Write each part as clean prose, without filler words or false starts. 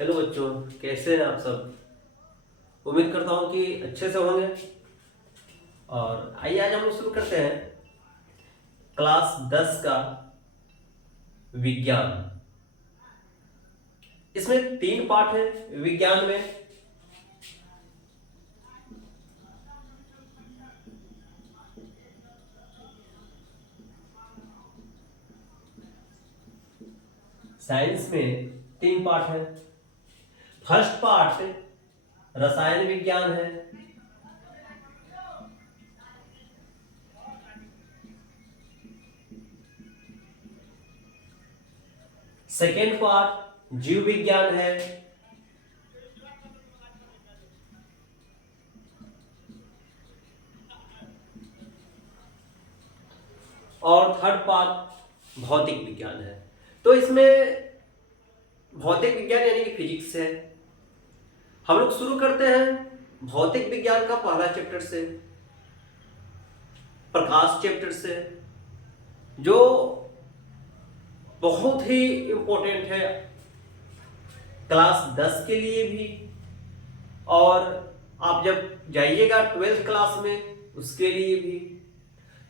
Hello बच्चों, कैसे हैं आप सब। उम्मीद करता हूँ कि अच्छे से होंगे। और आइए आज हम लोग शुरू करते हैं क्लास 10 का विज्ञान। इसमें 3 पार्ट है विज्ञान में। साइंस में 3 पार्ट है। फर्स्ट पार्ट रसायन विज्ञान है। सेकेंड पार्ट जीव विज्ञान है। और थर्ड पार्ट भौतिक विज्ञान है। तो इसमें भौतिक विज्ञान यानी कि फिजिक्स है। हम लोग शुरू करते हैं भौतिक विज्ञान का पहला चैप्टर से, प्रकाश चैप्टर से, जो बहुत ही इंपॉर्टेंट है क्लास 10 के लिए भी। और आप जब जाइएगा 12th क्लास में उसके लिए भी।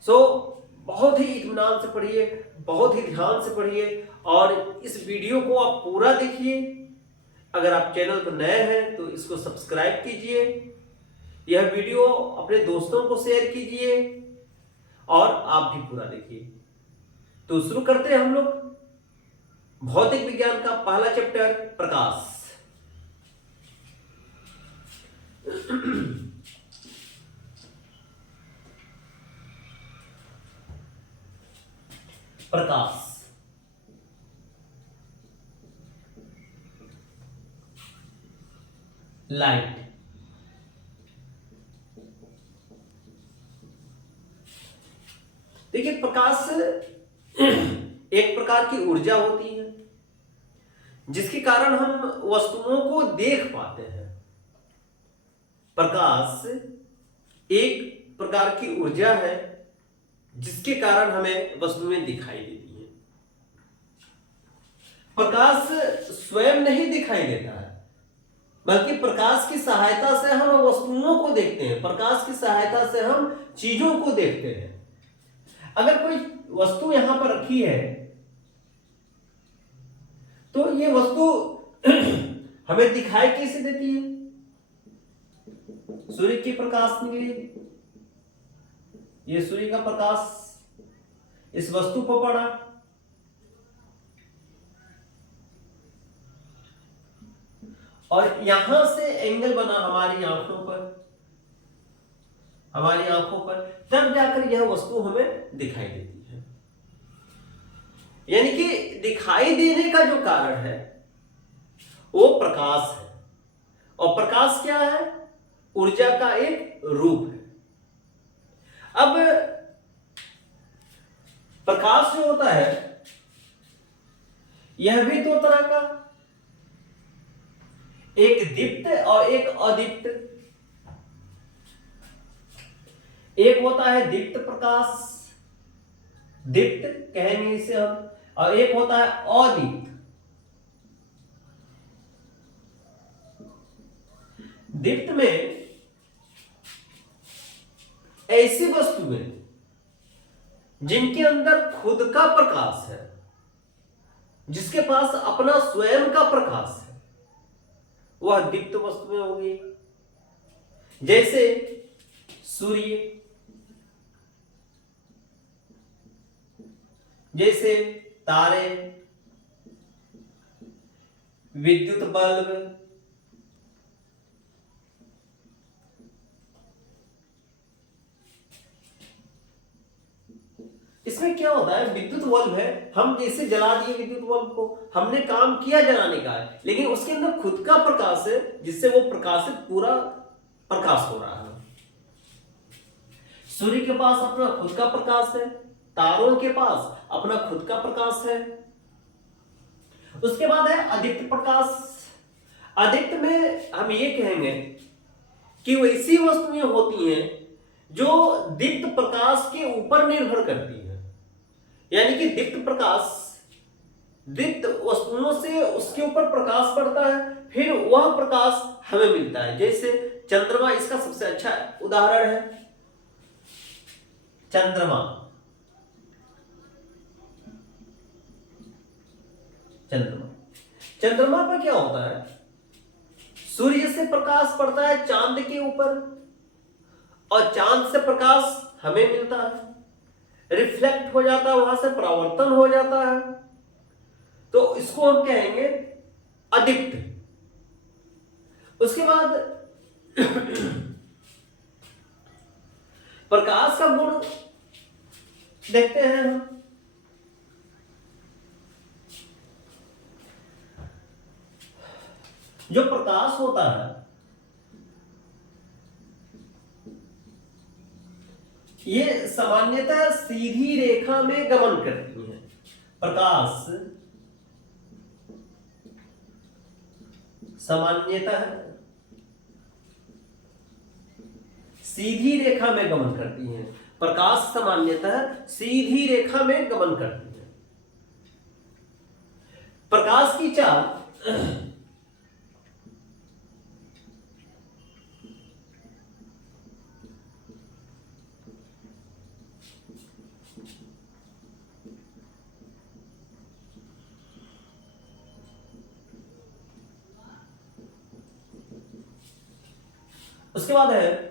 सो बहुत ही इत्मीनान से पढ़िए, बहुत ही ध्यान से पढ़िए और इस वीडियो को आप पूरा देखिए। अगर आप चैनल पर नए हैं तो इसको सब्सक्राइब कीजिए, यह वीडियो अपने दोस्तों को शेयर कीजिए और आप भी पूरा देखिए। तो शुरू करते हैं हम लोग भौतिक विज्ञान का पहला चैप्टर प्रकाश। प्रकाश लाइट। देखिए, प्रकाश एक प्रकार की ऊर्जा होती है जिसके कारण हम वस्तुओं को देख पाते हैं। प्रकाश एक प्रकार की ऊर्जा है जिसके कारण हमें वस्तुएं दिखाई देती हैं। प्रकाश स्वयं नहीं दिखाई देता है, बल्कि प्रकाश की सहायता से हम वस्तुओं को देखते हैं, प्रकाश की सहायता से हम चीजों को देखते हैं। अगर कोई वस्तु यहां पर रखी है तो ये वस्तु हमें दिखाई कैसे देती है? सूर्य की प्रकाश निकली, ये सूर्य का प्रकाश इस वस्तु पर पड़ा, और यहां से एंगल बना हमारी आंखों पर, तब जाकर यह वस्तु हमें दिखाई देती है। यानी कि दिखाई देने का जो कारण है वो प्रकाश है। और प्रकाश क्या है? ऊर्जा का एक रूप है। अब प्रकाश जो होता है यह भी 2 तरह का, एक दीप्त और एक अदीप्त। एक होता है दीप्त प्रकाश, दीप्त कहेंगे इसे हम, और एक होता है अदीप्त। दीप्त में ऐसी वस्तुएं जिनके अंदर खुद का प्रकाश है, जिसके पास अपना स्वयं का प्रकाश है, वह दीप्त वस्तुएं होगी। जैसे सूर्य, जैसे तारे, विद्युत बल्ब, इसमें क्या होता है, विद्युत बल्ब है, हम जैसे जला दिए विद्युत बल्ब को, हमने काम किया जलाने का है, लेकिन उसके अंदर खुद का प्रकाश है जिससे वो प्रकाशित पूरा प्रकाश हो रहा है। सूर्य के पास अपना खुद का प्रकाश है, तारों के पास अपना खुद का प्रकाश है। उसके बाद है अदीप्त प्रकाश। अदीप्त में हम ये कहेंगे कि वैसी वस्तुएं होती हैं जो दीप्त प्रकाश के ऊपर निर्भर करती हैं। यानी कि दीप्त प्रकाश दीप्त वस्तुओं से उसके ऊपर प्रकाश पड़ता है, फिर वह प्रकाश हमें मिलता है। जैसे चंद्रमा इसका सबसे अच्छा उदाहरण है। चंद्रमा चंद्रमा चंद्रमा पर क्या होता है, सूर्य से प्रकाश पड़ता है चांद के ऊपर, और चांद से प्रकाश हमें मिलता है, रिफ्लेक्ट हो जाता है, वहां से परावर्तन हो जाता है, तो इसको हम कहेंगे अदीप्त। उसके बाद प्रकाश का गुण देखते हैं हम। जो प्रकाश होता है ये सामान्यतः सीधी रेखा में गमन करती है। प्रकाश सामान्यतः सीधी रेखा में गमन करती हैं। प्रकाश सामान्यतः सीधी रेखा में गमन करती है। प्रकाश की चाल उसके बाद है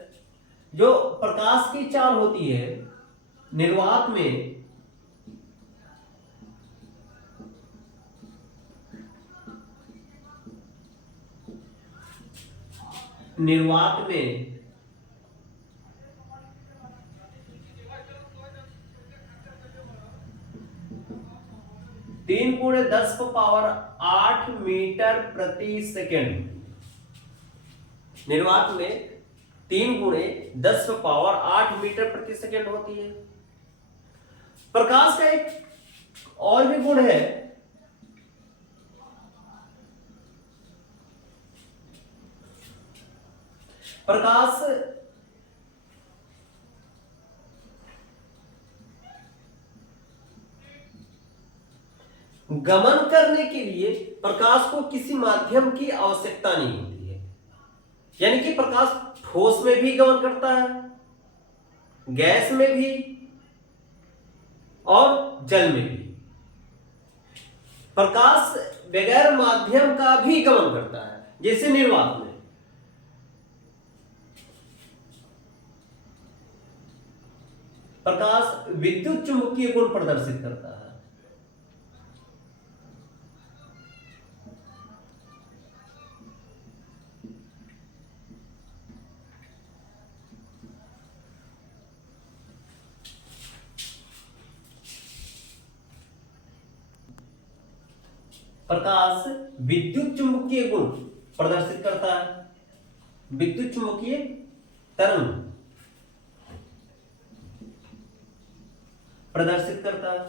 जो प्रकाश की चाल होती है निर्वात में, निर्वात में 3 × 10⁸ मीटर प्रति सेकेंड। निर्वात में 3 × 10⁸ मीटर प्रति सेकेंड होती है। प्रकाश का एक और भी गुण है, प्रकाश गमन करने के लिए प्रकाश को किसी माध्यम की आवश्यकता नहीं होती है। यानी कि प्रकाश ठोस में भी गमन करता है, गैस में भी और जल में भी। प्रकाश बगैर माध्यम का भी गमन करता है, जैसे निर्वात में। प्रकाश विद्युत चुंबकीय गुण प्रदर्शित करता है। प्रकाश विद्युत चुंबकीय गुण प्रदर्शित करता है। विद्युत चुंबकीय तरंग प्रदर्शित करता है।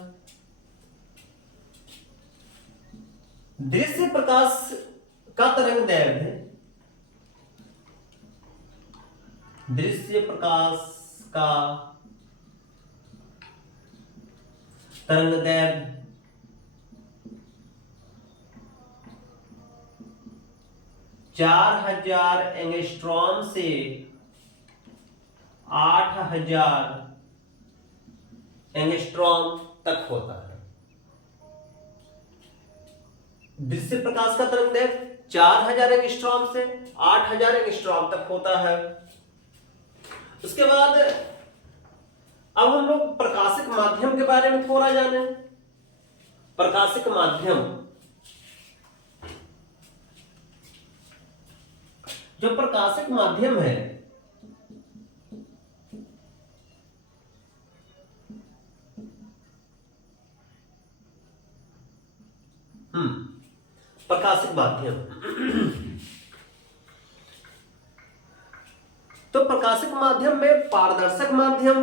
दृश्य प्रकाश का तरंगदैर्घ्य, दृश्य प्रकाश का तरंगदैर्घ्य 4000 एंगस्ट्रॉम से 8000 एंगस्ट्रॉम तक होता है। दृश्य प्रकाश का तरंगदैर्घ्य 4000 एंगस्ट्रॉम से 8000 एंगस्ट्रॉम तक होता है। उसके बाद अब हम लोग प्रकाशिक माध्यम के बारे में थोड़ा जाने। प्रकाशिक माध्यम, जो प्रकाशिक माध्यम है प्रकाशिक माध्यम तो प्रकाशिक माध्यम में पारदर्शक माध्यम,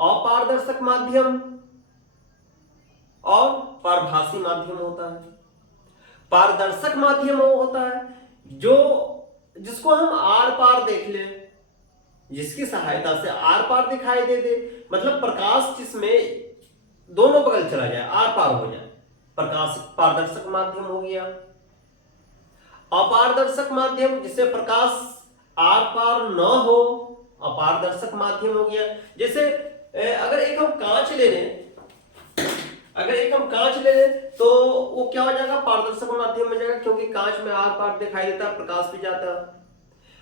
अपारदर्शक माध्यम और पारभासी माध्यम होता है। पारदर्शक माध्यम वो होता है जो जिसको हम आर पार देख ले, जिसकी सहायता से आर पार दिखाई दे दे, मतलब प्रकाश जिसमें दोनों बगल चला जाए, आर पार हो जाए, प्रकाश पारदर्शक माध्यम हो गया। अपारदर्शक माध्यम, जिससे प्रकाश आर पार न हो, अपारदर्शक माध्यम हो गया। जैसे अगर एक हम कांच ले लें, तो वो क्या हो जाएगा, पारदर्शक माध्यम में जाएगा, क्योंकि कांच में आर पार दिखाई देता है, प्रकाश भी जाता है।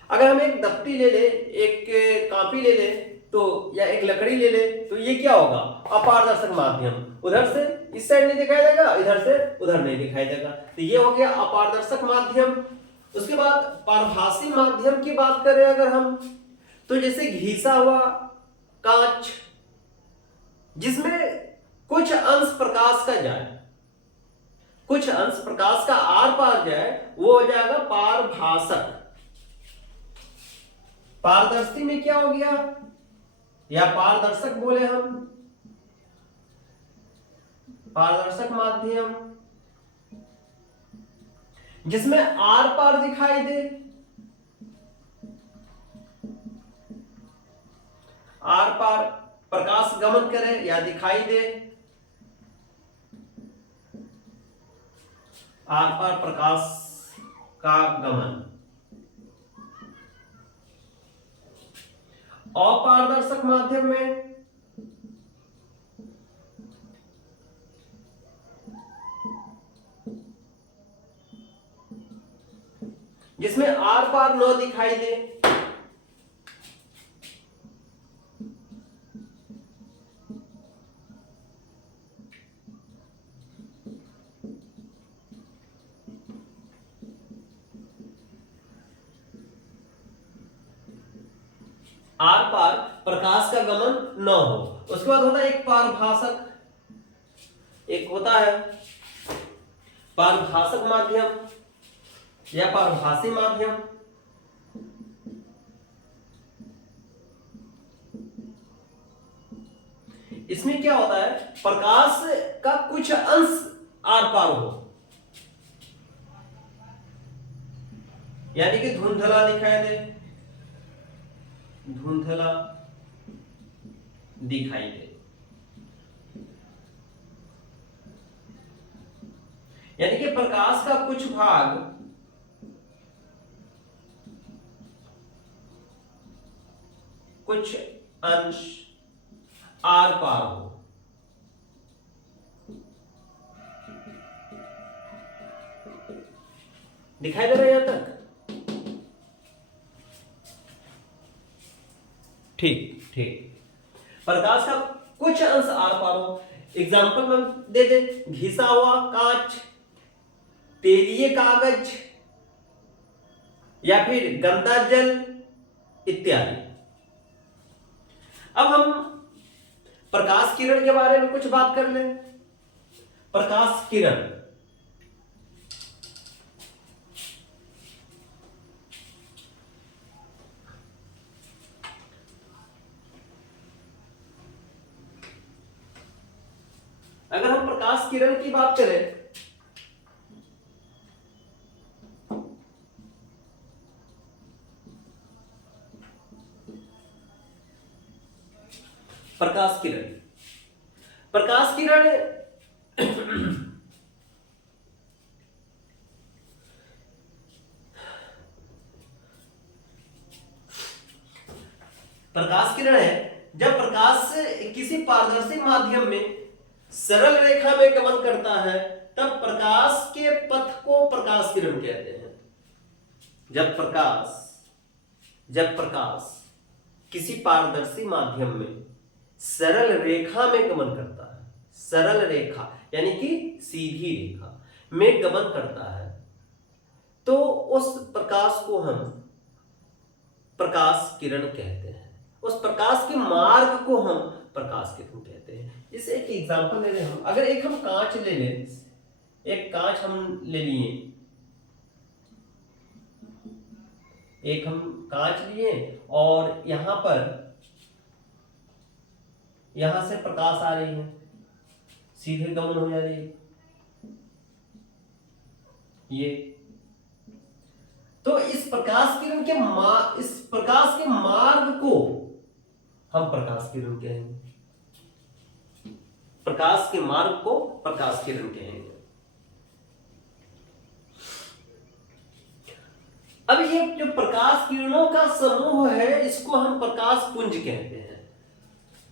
अगर हम एक दफ्ती ले ले, एक कॉपी ले ले, तो या एक लकड़ी ले ले, तो ये क्या होगा, अपारदर्शक माध्यम, उधर से इस साइड नहीं दिखाई देगा, इधर से उधर नहीं दिखाई देगा, तो ये हो गया अपारदर्शक माध्यम। उसके बाद पारभासी माध्यम की बात करें अगर हम, तो जैसे घिसा हुआ कांच, जिसमें कुछ अंश प्रकाश का जाए, कुछ अंश प्रकाश का आर पार जाए, वो हो जाएगा पारभासक। पारदर्शी में क्या हो गया, या पारदर्शक बोले हम, पारदर्शक माध्यम जिसमें आर पार दिखाई दे, आर पार प्रकाश गमन करे या दिखाई दे, आर पार प्रकाश का गमन। अपारदर्शक माध्यम में जिसमें आर पार न दिखाई दे, आर पार प्रकाश का गमन न हो। उसके बाद होता है एक पारभासक, एक होता है पारभासक माध्यम या पारभासी माध्यम। इसमें क्या होता है, प्रकाश का कुछ अंश आर पार हो, यानी कि धुंधला दिखाई दे, धुंधला दिखाई दे, यानी कि प्रकाश का कुछ भाग कुछ अंश आर पार हो। दिखाई दे रहा है यहां तक? ठीक ठीक। प्रकाश का कुछ अंश आर पार हो। एग्जाम्पल में दे दे, घिसा हुआ कांच, तेलीय कागज, या फिर गंदा जल इत्यादि। अब हम प्रकाश किरण के बारे में कुछ बात कर लें। प्रकाश किरण, अगर हम प्रकाश किरण की बात करें, प्रकाश किरण, प्रकाश किरण प्रकाश किरण है जब प्रकाश किसी पारदर्शी माध्यम में सरल रेखा में गमन करता है, तब प्रकाश के पथ को प्रकाश किरण कहते हैं। जब प्रकाश किसी पारदर्शी माध्यम में सरल रेखा में गमन करता है, सरल रेखा यानी कि सीधी रेखा में गमन करता है, तो उस प्रकाश को हम प्रकाश किरण कहते हैं। उस प्रकाश के मार्ग को हम प्रकाश किरण कहते हैं। जैसे एक एग्जांपल ले लें हम, अगर एक हम कांच ले लें, एक कांच हम ले लिए, एक हम कांच लिए और यहां से प्रकाश आ रही है, सीधे गमन हो जा रही है ये, तो इस प्रकाश किरण के इस प्रकाश के मार्ग को हम प्रकाश किरण कहेंगे। प्रकाश के मार्ग को प्रकाश किरण कहेंगे। अब ये जो प्रकाश किरणों का समूह है इसको हम प्रकाश पुंज कहते हैं।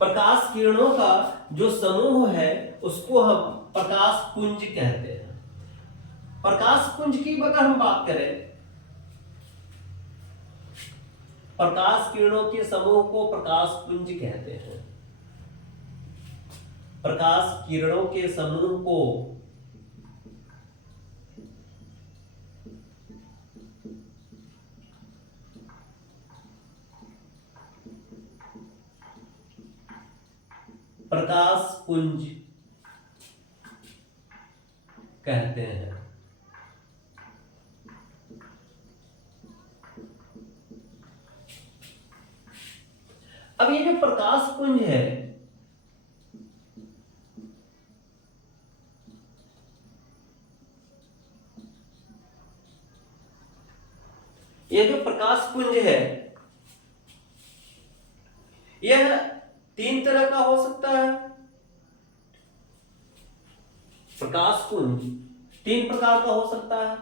प्रकाश किरणों का जो समूह है उसको हम प्रकाश पुंज कहते हैं। प्रकाश पुंज की अगर हम बात करें, प्रकाश किरणों के समूह को प्रकाश पुंज कहते हैं। प्रकाश किरणों के समूह को प्रकाश पुंज कहते हैं। अब ये जो प्रकाश पुंज है ये जो प्रकाश पुंज है यह 3 तरह का हो सकता है। प्रकाश पुंज 3 प्रकार का हो सकता है।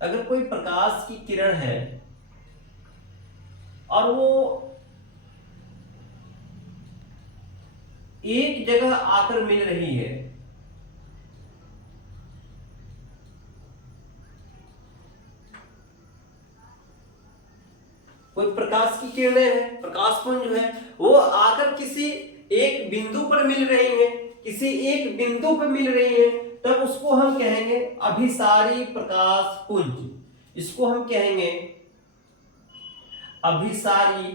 अगर कोई प्रकाश की किरण है और वो एक जगह आकर मिल रही है, कोई प्रकाश की किरणें हैं, प्रकाश पुंज है, वो आकर किसी एक बिंदु पर मिल रही है, किसी एक बिंदु पर मिल रही है, तब उसको हम कहेंगे अभिसारी प्रकाश पुंज। इसको हम कहेंगे अभिसारी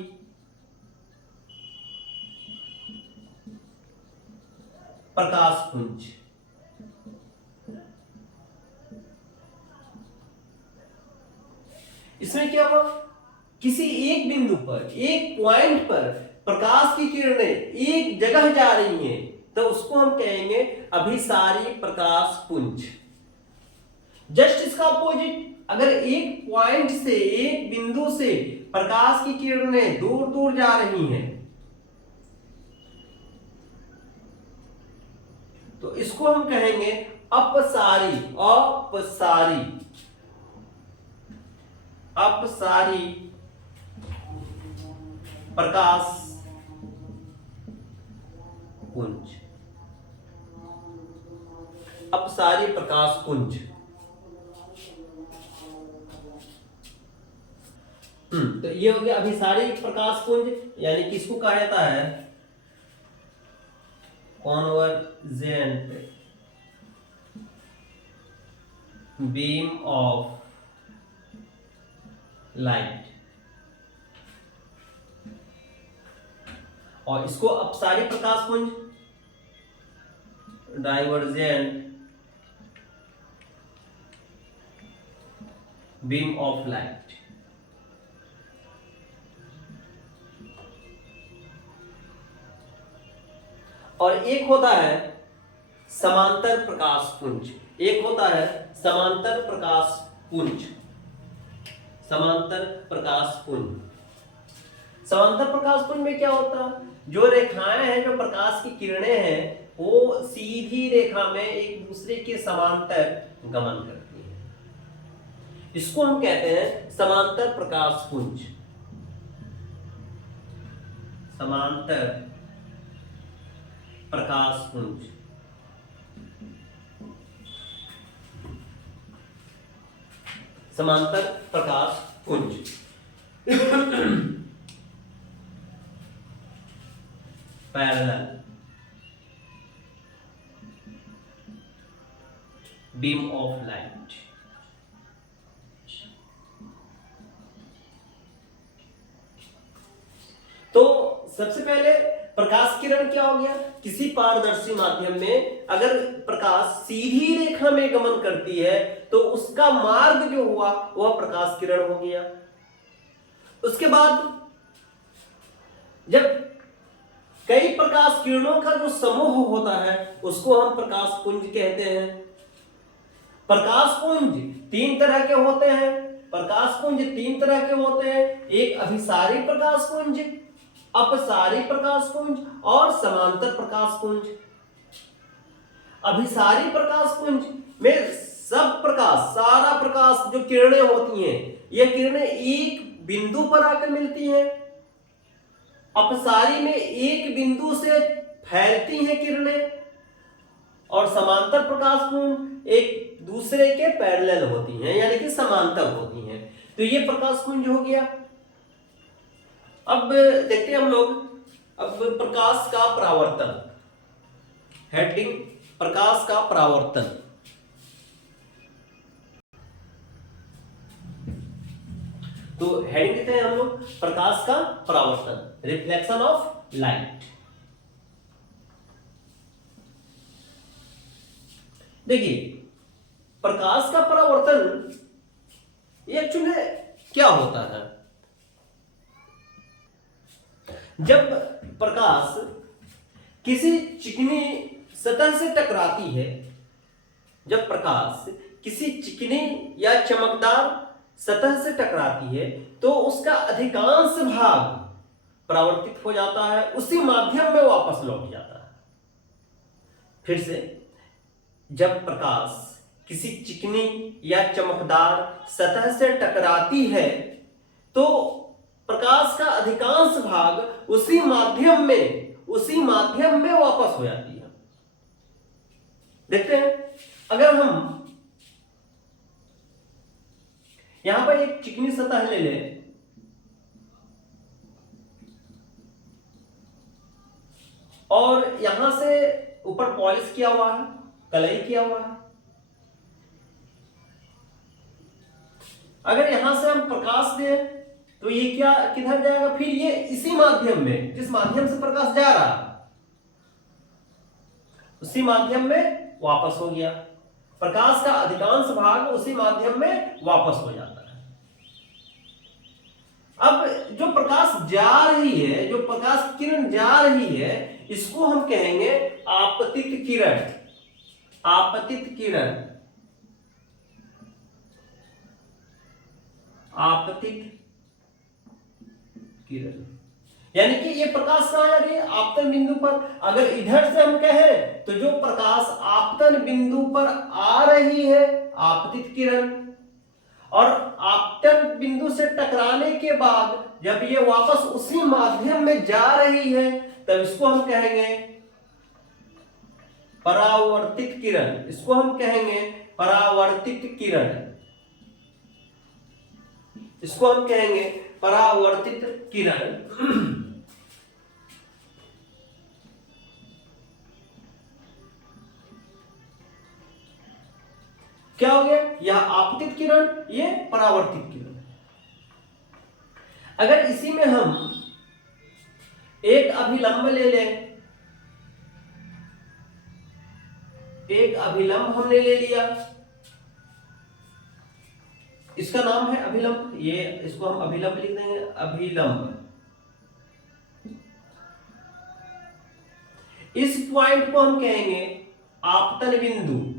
प्रकाश पुंज। इसमें क्या हुआ, किसी एक बिंदु पर, एक पॉइंट पर प्रकाश की किरणें एक जगह जा रही हैं, तो उसको हम कहेंगे अभिसारी प्रकाश पुंज। जस्ट इसका अपोजिट, अगर एक पॉइंट से, एक बिंदु से प्रकाश की किरणें दूर दूर जा रही हैं, तो इसको हम कहेंगे अपसारी, अपसारी, अपसारी प्रकाश पुंज, अपसारी प्रकाश पुंज। तो ये हो गया अभिसारी प्रकाश पुंज, यानी किसको कहा जाता है, कॉन्वर्जेंट बीम ऑफ लाइट। और इसको अपसारी प्रकाश पुंज, डाइवर्जेंट बीम ऑफ लाइट। और एक होता है समांतर प्रकाश पुंज, एक होता है समांतर प्रकाश पुंज, समांतर प्रकाश पुंज। समांतर प्रकाश पुंज में क्या होता है, जो रेखाएं हैं, जो प्रकाश की किरणें हैं, वो सीधी रेखा में एक दूसरे के समांतर गमन करती हैं। इसको हम कहते हैं समांतर प्रकाश पुंज, समांतर प्रकाश पुंज। समांतर प्रकाश पुंज। Parallel beam of light. तो सबसे पहले प्रकाश किरण क्या हो गया, किसी पारदर्शी माध्यम में अगर प्रकाश सीधी रेखा में गमन करती है तो उसका मार्ग जो हुआ वह प्रकाश किरण हो गया। उसके बाद जब कई प्रकाश किरणों का जो समूह होता है उसको हम प्रकाश पुंज कहते हैं। प्रकाश पुंज 3 तरह के होते हैं। प्रकाश पुंज तीन तरह के होते हैं, एक अभिसारी प्रकाश पुंज, अपसारी प्रकाश पुंज और समांतर प्रकाश पुंज। अभिसारी प्रकाश पुंज में सब प्रकाश, सारा प्रकाश जो किरणें होती हैं, ये किरणें एक बिंदु पर आकर मिलती हैं। अपसारी में एक बिंदु से फैलती हैं किरणें, और समांतर प्रकाश पुंज एक दूसरे के पैरेलल होती हैं, यानी कि समांतर होती हैं। तो ये प्रकाश पुंज हो गया। अब देखते हैं हम लोग अब प्रकाश का परावर्तन, हेडिंग प्रकाश का परावर्तन। तो हेडिंग देते हैं हम लोग प्रकाश का परावर्तन, रिफ्लेक्शन ऑफ लाइट। देखिए प्रकाश का परावर्तन ये एक्चुअली क्या होता है। जब प्रकाश किसी चिकनी सतह से टकराती है, जब प्रकाश किसी चिकनी या चमकदार सतह से टकराती है तो उसका अधिकांश भाग परावर्तित हो जाता है, उसी माध्यम में वापस लौट जाता है। फिर से, जब प्रकाश किसी चिकनी या चमकदार सतह से टकराती है तो प्रकाश का अधिकांश भाग उसी माध्यम में वापस हो जाती है। देखते हैं, अगर हम यहां पर एक चिकनी सतह ले लें और यहां से ऊपर पॉलिश किया हुआ है, कलई किया हुआ है। अगर यहां से हम प्रकाश दें तो ये क्या किधर जाएगा, फिर ये इसी माध्यम में, जिस माध्यम से प्रकाश जा रहा है उसी माध्यम में वापस हो गया। प्रकाश का अधिकांश भाग उसी माध्यम में वापस हो जाता है। अब जो प्रकाश जा रही है, जो प्रकाश किरण जा रही है, इसको हम कहेंगे आपतित किरण। आपतित किरण, आपतित किरण, यानी कि ये प्रकाश कहां जा रही है, आपतन बिंदु पर। अगर इधर से हम कहें तो जो प्रकाश आपतन बिंदु पर आ रही है आपतित किरण, और आपतन बिंदु से टकराने के बाद जब ये वापस उसी माध्यम में जा रही है तब इसको हम कहेंगे परावर्तित किरण। इसको हम कहेंगे परावर्तित किरण, इसको हम कहेंगे परावर्तित किरण। क्या हो गया, यह आपतित किरण, ये परावर्तित किरण। अगर इसी में हम एक अभिलंब ले लें, एक अभिलंब हमने ले लिया, इसका नाम है अभिलंब, ये इसको हम अभिलंब लिख देंगे, अभिलंब। इस पॉइंट को हम कहेंगे आपतन बिंदु।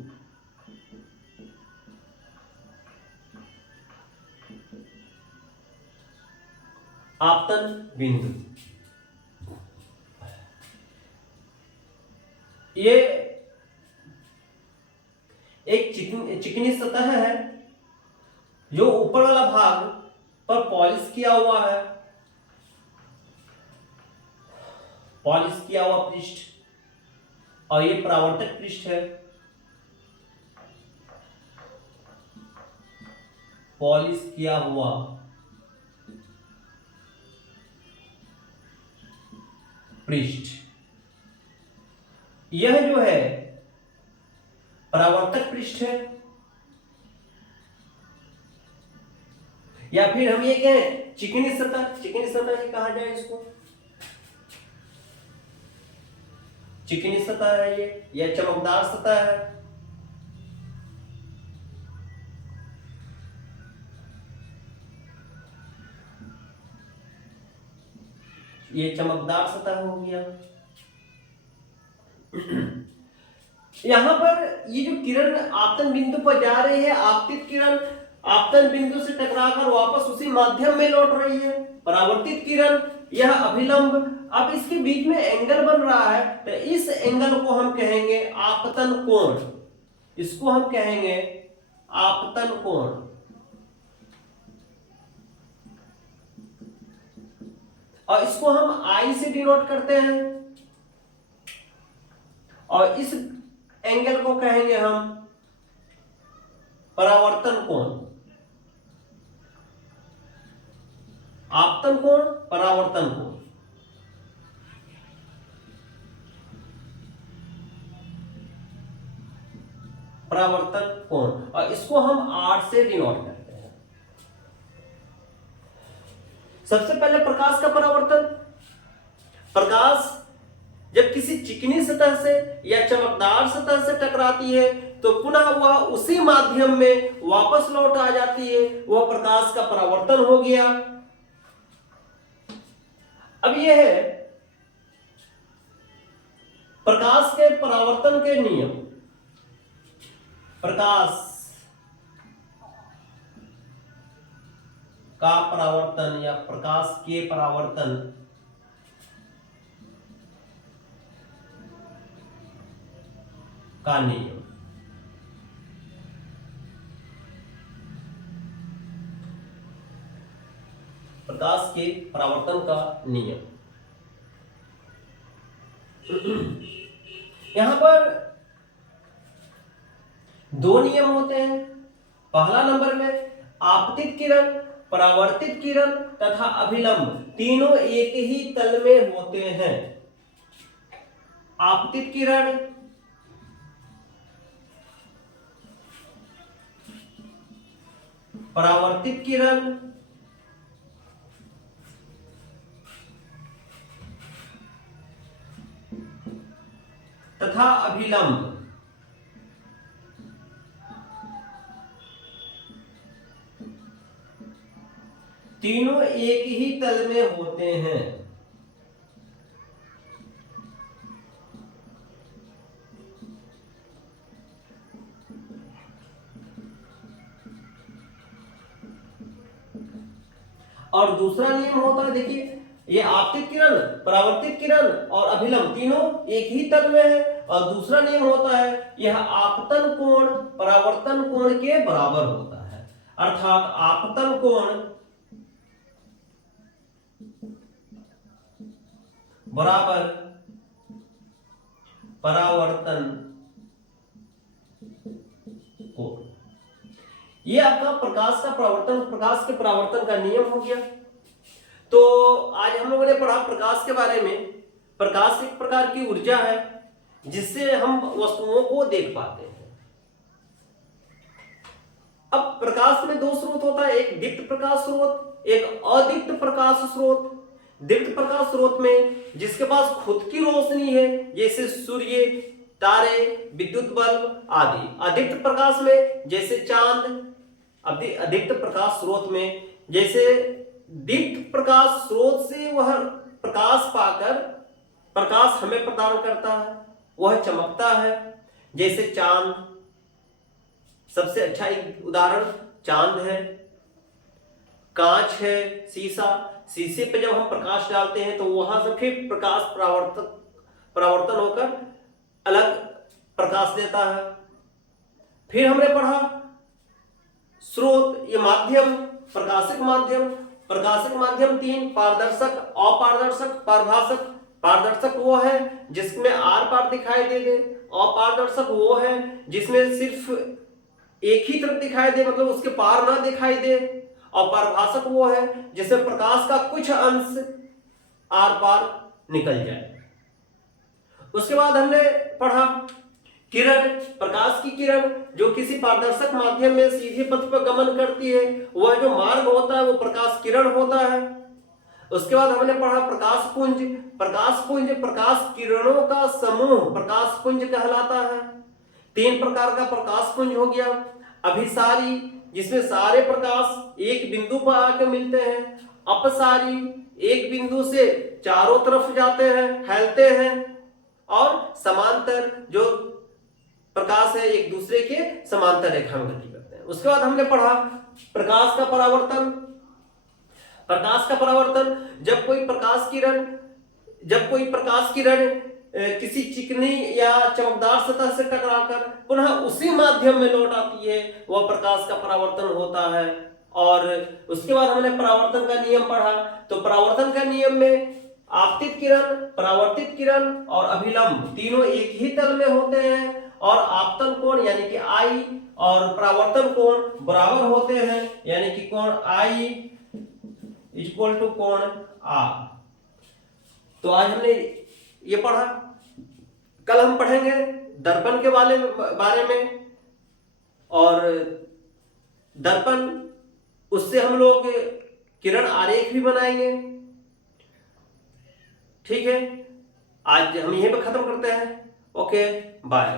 आपतन बिंदु, ये एक चिकनी सतह है जो ऊपर वाला भाग पर पॉलिश किया हुआ है, पॉलिश किया हुआ पृष्ठ, और ये परावर्तक पृष्ठ है, पॉलिश किया हुआ पृष्ठ। यह जो है परावर्तक पृष्ठ है, या फिर हम ये कहें चिकनी सतह। चिकनी सतह ही कहा जाए इसको, चिकनी सतह है ये, या चमकदार सतह है। ये चमकदार सतह हो गया। यहां पर ये जो किरण आपतन बिंदु पर जा रही है, आपतित किरण, आपतन बिंदु से टकराकर वापस उसी माध्यम में लौट रही है। परावर्तित किरण यह अभिलंब, अब इसके बीच में एंगल बन रहा है तो इस एंगल को हम कहेंगे आपतन कोण, इसको हम कहेंगे आपतन कोण। और इसको हम आई से डिनोट करते हैं और इस एंगल को कहेंगे हम परावर्तन कोण। आपतन कोण, परावर्तन कोण। परावर्तन कोण, और इसको हम आर से डिनोट करते हैं। सबसे पहले प्रकाश का परावर्तन। प्रकाश जब किसी चिकनी सतह से या चमकदार सतह से टकराती है तो पुनः वह उसी माध्यम में वापस लौट आ जाती है, वह प्रकाश का परावर्तन हो गया। अब यह है प्रकाश के परावर्तन के नियम। प्रकाश का परावर्तन या प्रकाश के परावर्तन का नियम। प्रकाश के परावर्तन का नियम। यहां पर दो नियम होते हैं। पहला नंबर में आपतित किरण, परावर्तित किरण तथा अभिलंब तीनों एक ही तल में होते हैं। आपतित किरण, परावर्तित किरण तथा अभिलंब तीनों एक ही तल में होते हैं। और दूसरा नियम होता है, देखिए ये आपतित किरण, परावर्तित किरण और अभिलंब तीनों एक ही तल में है। और दूसरा नियम होता है यह आपतन कोण परावर्तन कोण के बराबर होता है, अर्थात आपतन कोण बराबर परावर्तन कोण। ये आपका प्रकाश का परावर्तन, प्रकाश के परावर्तन का नियम हो गया। तो आज हम लोगों ने पढ़ा प्रकाश के बारे में। प्रकाश एक प्रकार की ऊर्जा है जिससे हम वस्तुओं को देख पाते हैं। अब प्रकाश में दो स्रोत होता है, एक दीप्त प्रकाश स्रोत, एक अदीप्त प्रकाश स्रोत। दीप्त प्रकाश स्रोत में जिसके पास खुद की रोशनी है, जैसे सूर्य, तारे, विद्युत बल्ब आदि। अदीप्त प्रकाश में जैसे चांद। अदीप्त प्रकाश स्रोत में जैसे दीप्त प्रकाश स्रोत से वह प्रकाश पाकर प्रकाश हमें प्रदान करता है, वह चमकता है, जैसे चांद। सबसे अच्छा एक उदाहरण चांद है। कांच है, शीशा, शीशे पे जब हम प्रकाश डालते हैं तो वहां से फिर प्रकाश परावर्तन होकर अलग प्रकाश देता है। फिर हमने पढ़ा स्रोत, ये माध्यम, प्रकाशिक माध्यम। प्रकाशिक माध्यम तीन, पारदर्शक, अपारदर्शक, पारभासक। पारदर्शक वो है जिसमें आर पार दिखाई दे दे। अपारदर्शक वो है जिसमें सिर्फ एक ही तरफ दिखाई दे, मतलब उसके पार ना दिखाई दे। और पारभासक वो है जिसमें प्रकाश का कुछ अंश आर पार निकल जाए। उसके बाद हमने पढ़ा किरण, प्रकाश की किरण जो किसी पारदर्शक माध्यम में सीधे पथ पर गमन करती है, वह जो मार्ग होता है वो प्रकाश किरण होता है। उसके बाद हमने पढ़ा प्रकाश पुंज। प्रकाश पुंज प्रकाश किरणों का समूह प्रकाश पुंज कहलाता है। तीन प्रकार का प्रकाश पुंज हो गया। अभिसारी जिसमें सारे प्रकाश एक बिंदु पर आकर मिलते हैं। अपसारी एक बिंदु से चारों तरफ जाते हैं, फैलते हैं। और समांतर जो प्रकाश है एक दूसरे के समांतर रेखा में गति करते हैं। उसके बाद हमने पढ़ा प्रकाश का परावर्तन। प्रकाश का परावर्तन जब कोई प्रकाश किरण किसी चिकनी या चमकदार सतह से टकराकर पुनः उसी माध्यम में लौट आती है, वह प्रकाश का परावर्तन होता है। और उसके बाद हमने परावर्तन का नियम पढ़ा। तो परावर्तन का नियम में आपतित किरण, परावर्तित किरण और अभिलंब तीनों एक ही तल में होते हैं, और आपतन कोण यानी कि आई और परावर्तन कोण बराबर होते हैं, यानी कि कोण आई इक्वल टू कोण आर। तो आज हमने ये पढ़ा। कल हम पढ़ेंगे दर्पण के बारे में, और दर्पण उससे हम लोग किरण आरेख भी बनाएंगे। ठीक है, आज हम यहीं पे खत्म करते हैं। Okay, bye.